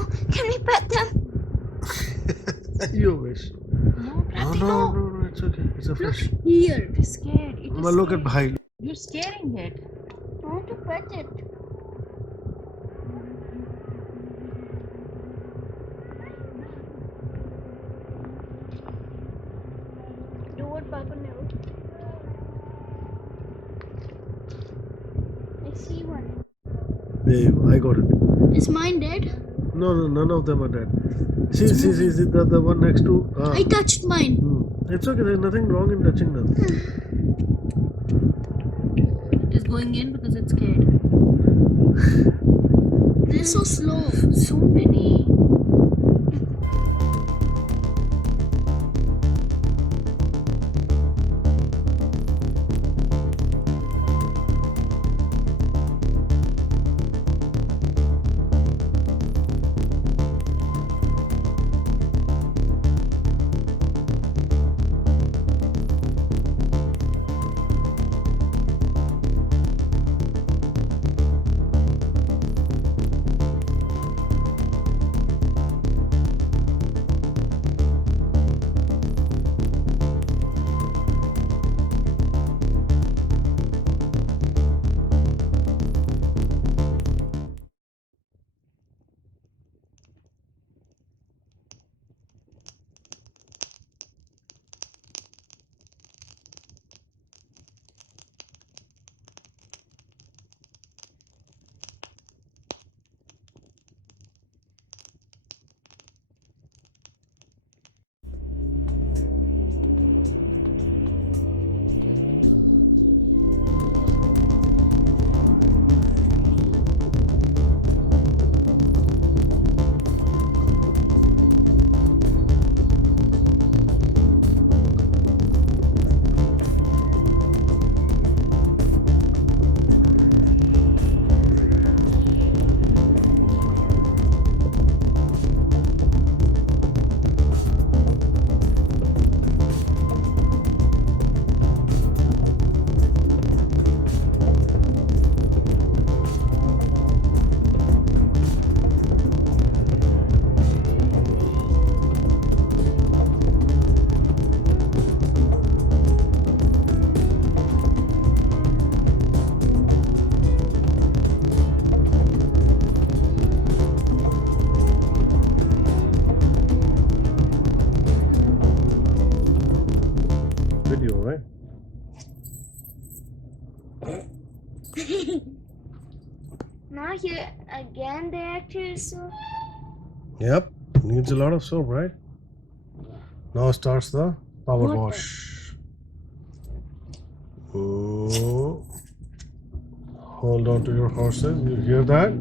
Oh, can we pet them? You wish. No, No, Pratik, no, it's okay. It's a Look fish. here. It is scared. It is Well, look at scared. bhai. You're scaring it. I want to pet it. Do what Papa knows. I see one. There you go. I got it. Is mine dead? No, none of them are dead. See, the one next to. I touched mine. It's okay. There's nothing wrong in touching them. It is going in because it's scared. They're so slow. So many. Video, right? Now here again the actor is so. Yep. Needs a lot of soap, right? Now starts the power What the- wash. Oh. Hold on to your horses. You hear that?